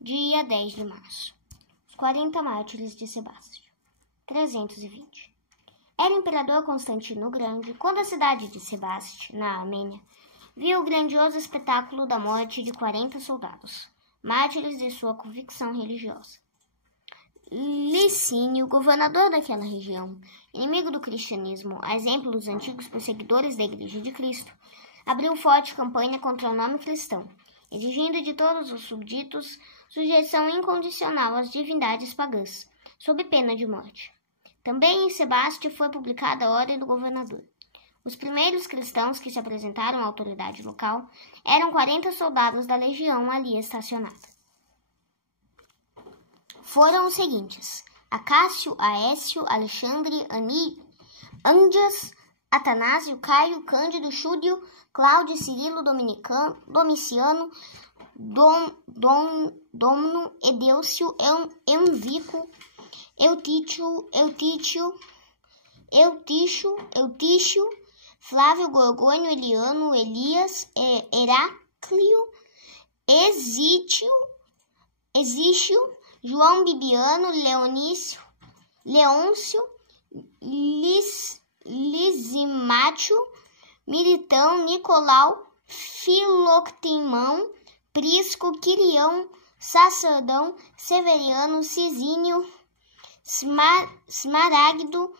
dia 10 de março. Os 40 mártires de Sebaste. 320. Era imperador Constantino o Grande quando a cidade de Sebaste, na Armênia, viu o grandioso espetáculo da morte de 40 soldados, mártires de sua convicção religiosa. Licínio, governador daquela região, inimigo do cristianismo, a exemplo dos antigos perseguidores da Igreja de Cristo, abriu forte campanha contra o nome cristão, exigindo de todos os súbditos sujeição incondicional às divindades pagãs, sob pena de morte. Também em Sebaste foi publicada a ordem do governador. Os primeiros cristãos que se apresentaram à autoridade local eram 40 soldados da legião ali estacionada. Foram os seguintes: Acácio, Aécio, Alexandre, Ândias, Atanásio, Caio, Cândido, Chúdio, Cláudio, Cirilo, Domiciano, Domno, Edêucio, Envico, Eutício, Flávio, Gorgônio, Eliano, Elias, Heráclio, Exício, João Bibiano, Leôncio, Lisimácio, Militão, Nicolau, Filoctemão, Prisco, Quirião, Sacerdão, Severiano, Cisínio, Smaragdo,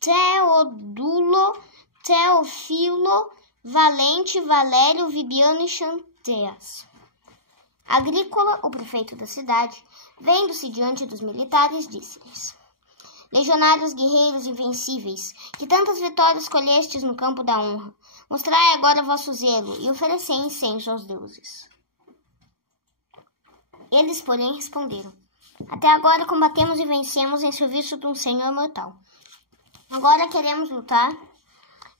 Teodulo, Teofilo, Valente, Valério, Vibiano e Xanteas. Agrícola, o prefeito da cidade, vendo-se diante dos militares, disse-lhes: Legionários guerreiros invencíveis, que tantas vitórias colhestes no campo da honra, mostrai agora vosso zelo e oferecei incenso aos deuses. Eles, porém, responderam: Até agora combatemos e vencemos em serviço de um Senhor mortal. Agora queremos lutar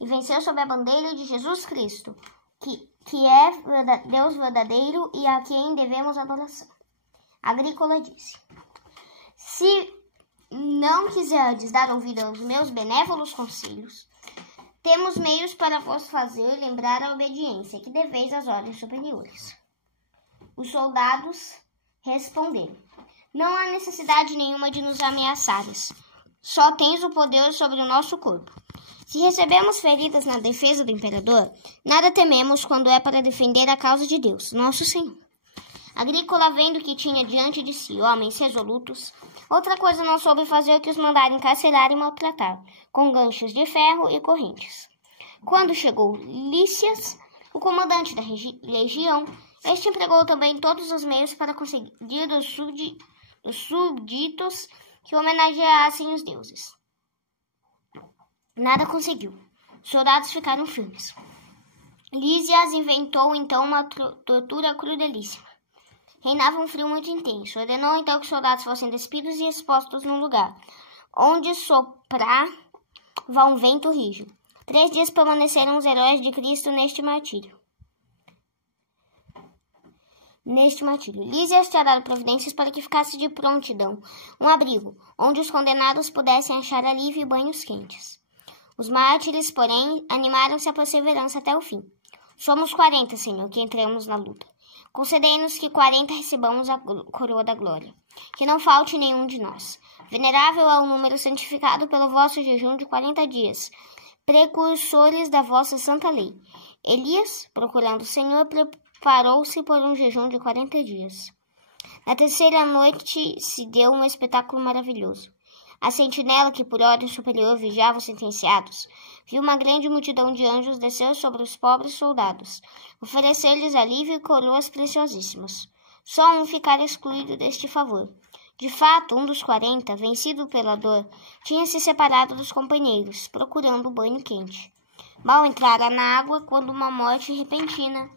e vencer sob a bandeira de Jesus Cristo, que é Deus verdadeiro e a quem devemos adoração. Agrícola disse: Se não quiserdes dar ouvido aos meus benévolos conselhos, temos meios para vos fazer lembrar a obediência que deveis às ordens superiores. Os soldados responderam: Não há necessidade nenhuma de nos ameaçares. Só tens o poder sobre o nosso corpo. Se recebemos feridas na defesa do imperador, nada tememos quando é para defender a causa de Deus, nosso Senhor. Agrícola, vendo que tinha diante de si homens resolutos, outra coisa não soube fazer que os mandar encarcerar e maltratar, com ganchos de ferro e correntes. Quando chegou Lícias, o comandante da legião, este empregou também todos os meios para conseguir dos súbditos que homenageassem os deuses. Nada conseguiu. Os soldados ficaram firmes. Lísias inventou então uma tortura crudelíssima. Reinava um frio muito intenso. Ordenou então que os soldados fossem despidos e expostos num lugar onde soprava um vento rígido. 3 dias permaneceram os heróis de Cristo neste martírio. Lísias tinha dado providências para que ficasse de prontidão um abrigo, onde os condenados pudessem achar alívio e banhos quentes. Os mártires, porém, animaram-se à perseverança até o fim. Somos 40, Senhor, que entramos na luta. Concedei-nos que 40 recebamos a coroa da glória. Que não falte nenhum de nós. Venerável é o número santificado pelo vosso jejum de 40 dias, precursores da vossa santa lei. Elias, procurando o Senhor, preparou-se por um jejum de 40 dias. Na terceira noite se deu um espetáculo maravilhoso. A sentinela que por ordem superior vigiava os sentenciados, viu uma grande multidão de anjos descer sobre os pobres soldados, oferecer-lhes alívio e coroas preciosíssimas. Só um ficara excluído deste favor. De fato, um dos 40, vencido pela dor, tinha se separado dos companheiros, procurando o banho quente. Mal entrara na água quando uma morte repentina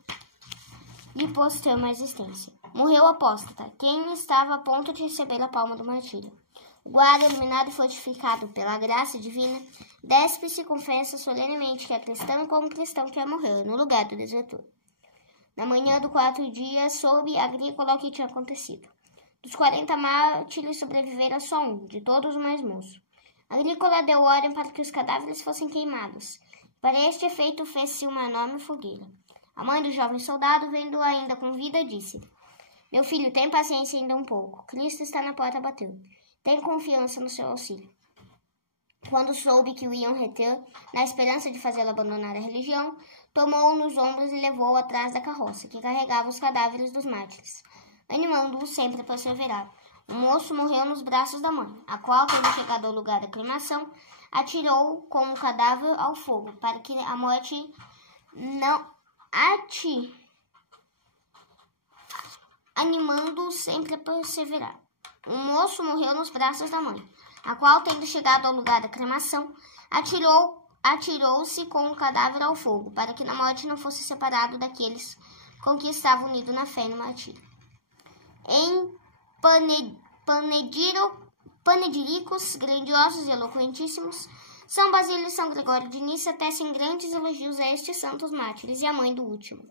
lhe pôs termo à existência. Morreu o apóstata, quem estava a ponto de receber a palma do martírio. O guarda, iluminado e fortificado pela graça divina, despe-se e confessa solenemente que é cristão como cristão quer morrer no lugar do desertor. Na manhã do 4º dia, soube Agrícola o que tinha acontecido. Dos 40 mártires sobrevivera só um, de todos o mais moço. Agrícola deu ordem para que os cadáveres fossem queimados. Para este efeito fez-se uma enorme fogueira. A mãe do jovem soldado, vendo-o ainda com vida, disse: Meu filho, tem paciência ainda um pouco. Cristo está na porta batendo. Tem confiança no seu auxílio. Quando soube que o iam reter, na esperança de fazê-lo abandonar a religião, tomou-o nos ombros e levou-o atrás da carroça, que carregava os cadáveres dos mártires, animando-o sempre a perseverar. O moço morreu nos braços da mãe, a qual, tendo chegado ao lugar da cremação, atirou com o cadáver ao fogo, para que a morte não animando-o sempre a perseverar. O moço morreu nos braços da mãe, a qual, tendo chegado ao lugar da cremação, atirou-se com o cadáver ao fogo, para que na morte não fosse separado daqueles com que estava unido na fé e no martírio. Em panegíricos grandiosos e eloquentíssimos, São Basílio e São Gregório de Nissa tecem grandes elogios a estes santos mártires e a mãe do último.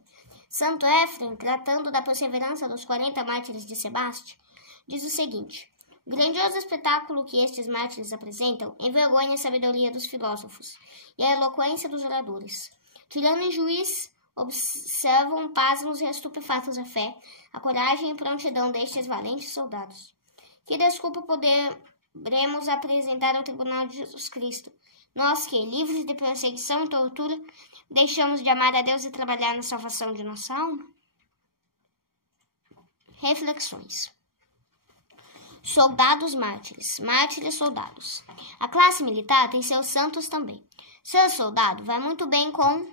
Santo Éfrem, tratando da perseverança dos 40 mártires de Sebaste, diz o seguinte: o grandioso espetáculo que estes mártires apresentam envergonha a sabedoria dos filósofos e a eloquência dos oradores. Tirano e juiz observam pasmos e estupefatos a fé, a coragem e prontidão destes valentes soldados. Que desculpa poderemos apresentar ao tribunal de Jesus Cristo, nós que, livres de perseguição e tortura, deixamos de amar a Deus e trabalhar na salvação de nossa alma? Reflexões. Soldados mártires, mártires soldados. A classe militar tem seus santos também. Ser soldado vai muito bem com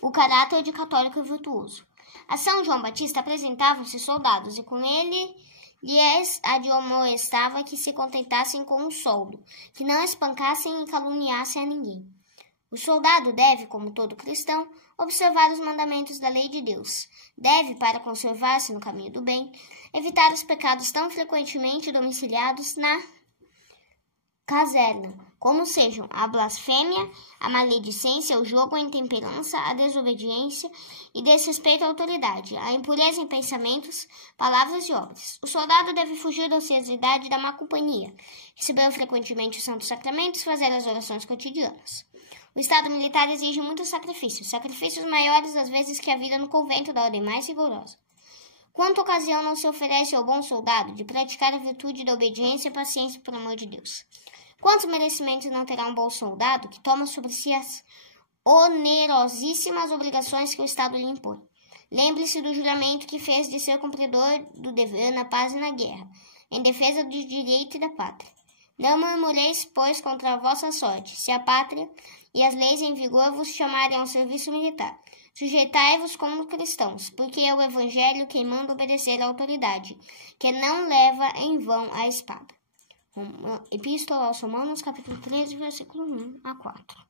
o caráter de católico e virtuoso. A São João Batista apresentavam-se soldados e com ele lhes admoestava que se contentassem com um soldo, que não espancassem e caluniassem a ninguém. O soldado deve, como todo cristão, observar os mandamentos da lei de Deus. Deve, para conservar-se no caminho do bem, evitar os pecados tão frequentemente domiciliados na caserna, como sejam a blasfêmia, a maledicência, o jogo, a intemperança, a desobediência e desrespeito à autoridade, a impureza em pensamentos, palavras e obras. O soldado deve fugir da ociosidade e da má companhia, receber frequentemente os santos sacramentos, fazer as orações cotidianas. O estado militar exige muitos sacrifícios maiores às vezes que a vida no convento da ordem mais rigorosa. Quanta ocasião não se oferece ao bom soldado de praticar a virtude da obediência e paciência por amor de Deus? Quantos merecimentos não terá um bom soldado que toma sobre si as onerosíssimas obrigações que o Estado lhe impõe? Lembre-se do juramento que fez de ser cumpridor do dever na paz e na guerra, em defesa do direito e da pátria. Não murmureis, pois, contra a vossa sorte, se a pátria e as leis em vigor vos chamarem ao serviço militar. Sujeitai-vos como cristãos, porque é o Evangelho quem manda obedecer à autoridade, que não leva em vão a espada. Epístola aos Romanos, capítulo 13, versículo 1 a 4.